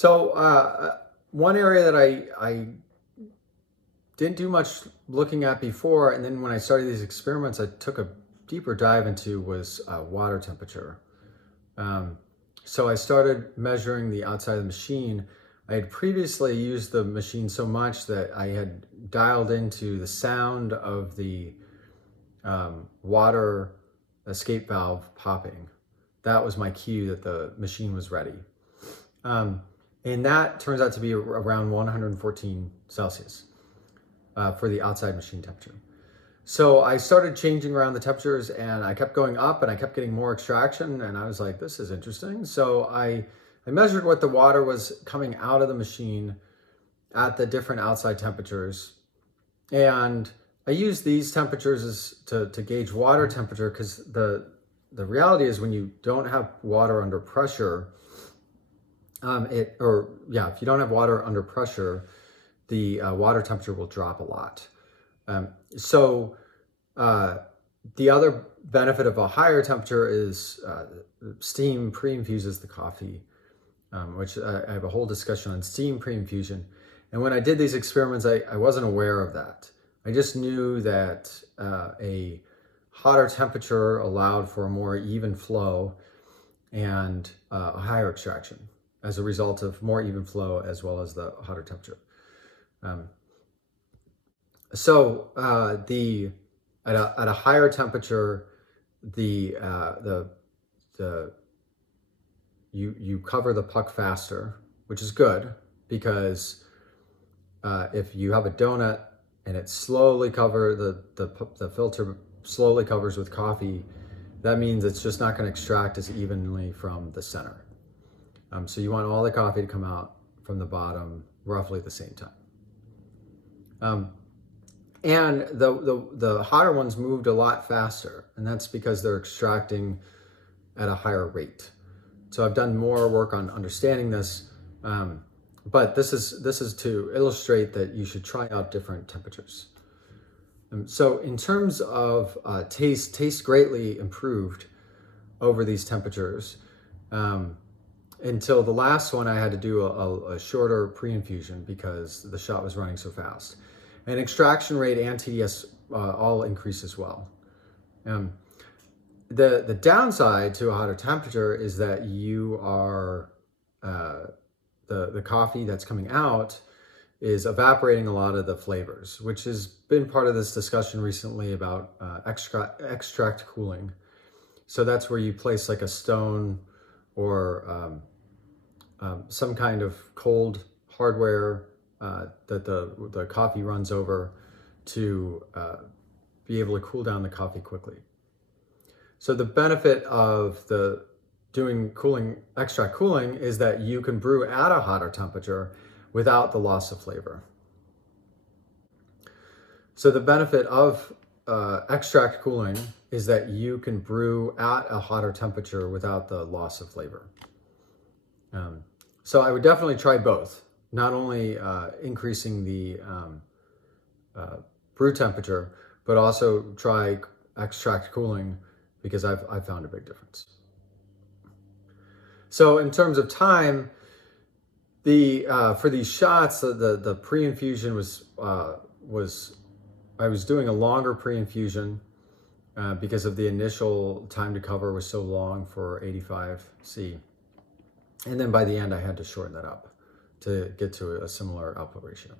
So one area that I didn't do much looking at before, and then when I started these experiments, I took a deeper dive into was water temperature. So I started measuring the outside of the machine. I had previously used the machine so much that I had dialed into the sound of the water escape valve popping. That was my cue that the machine was ready. And that turns out to be around 114 Celsius for the outside machine temperature. So I started changing around the temperatures, and I kept going up and I kept getting more extraction, and I was like, this is interesting. So I measured what the water was coming out of the machine at the different outside temperatures. And I used these temperatures to gauge water temperature, because the reality is when you don't have water under pressure, if you don't have water under pressure, the water temperature will drop a lot. The other benefit of a higher temperature is steam pre-infuses the coffee, which I have a whole discussion on steam pre-infusion. And when I did these experiments, I wasn't aware of that. I just knew that a hotter temperature allowed for a more even flow and a higher extraction as a result of more even flow as well as the hotter temperature. At a higher temperature, you cover the puck faster, which is good, because if you have a donut and it slowly the filter slowly covers with coffee, that means it's just not going to extract as evenly from the center. So you want all the coffee to come out from the bottom roughly at the same time. And the hotter ones moved a lot faster, and that's because they're extracting at a higher rate. So I've done more work on understanding this, but this is to illustrate that you should try out different temperatures. So in terms of taste greatly improved over these temperatures. Until the last one, I had to do a shorter pre-infusion because the shot was running so fast. And extraction rate and TDS all increase as well. The downside to a hotter temperature is that you are, the coffee that's coming out is evaporating a lot of the flavors, which has been part of this discussion recently about extract cooling. So that's where you place like a stone or some kind of cold hardware that the coffee runs over to be able to cool down the coffee quickly. So the benefit of doing extract cooling is that you can brew at a hotter temperature without the loss of flavor. So the benefit of extract cooling is that you can brew at a hotter temperature without the loss of flavor. So I would definitely try both, not only increasing the brew temperature, but also try extract cooling, because I've found a big difference. So in terms of time, for these shots, the pre-infusion I was doing a longer pre-infusion because of the initial time to cover was so long for 85C. And then by the end, I had to shorten that up to get to a similar output ratio.